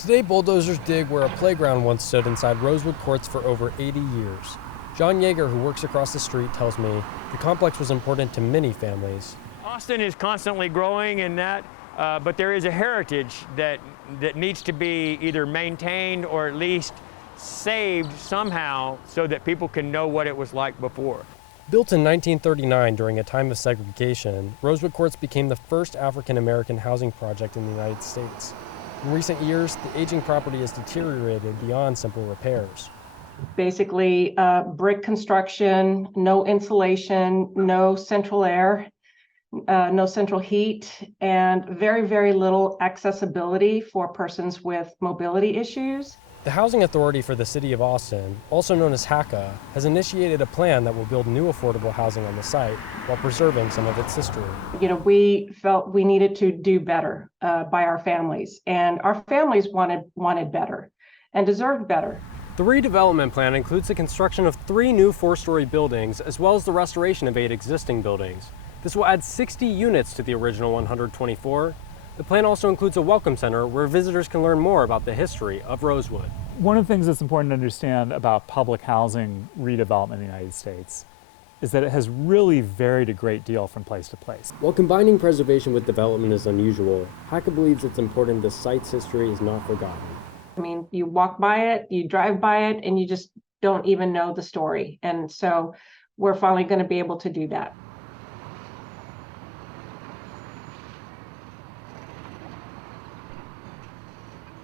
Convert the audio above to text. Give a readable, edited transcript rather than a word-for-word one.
Today, bulldozers dig where a playground once stood inside Rosewood Courts for over 80 years. John Yeager, who works across the street, tells me the complex was important to many families. Austin is constantly growing in that, but there is a heritage that needs to be either maintained or at least saved somehow so that people can know what it was like before. Built in 1939 during a time of segregation, Rosewood Courts became the first African-American housing project in the United States. In recent years, the aging property has deteriorated beyond simple repairs. Basically, brick construction, no insulation, no central air, no central heat, and very, very little accessibility for persons with mobility issues. The Housing Authority for the City of Austin, also known as HACA, has initiated a plan that will build new affordable housing on the site while preserving some of its history. We felt we needed to do better by our families, and our families wanted better and deserved better. The redevelopment plan includes the construction of 3 new 4-story buildings, as well as the restoration of 8 existing buildings. This will add 60 units to the original 124. The plan also includes a welcome center where visitors can learn more about the history of Rosewood. One of the things that's important to understand about public housing redevelopment in the United States is that it has really varied a great deal from place to place. While combining preservation with development is unusual, HACA believes it's important the site's history is not forgotten. I mean, you walk by it, you drive by it, and you just don't even know the story. And so we're finally going to be able to do that.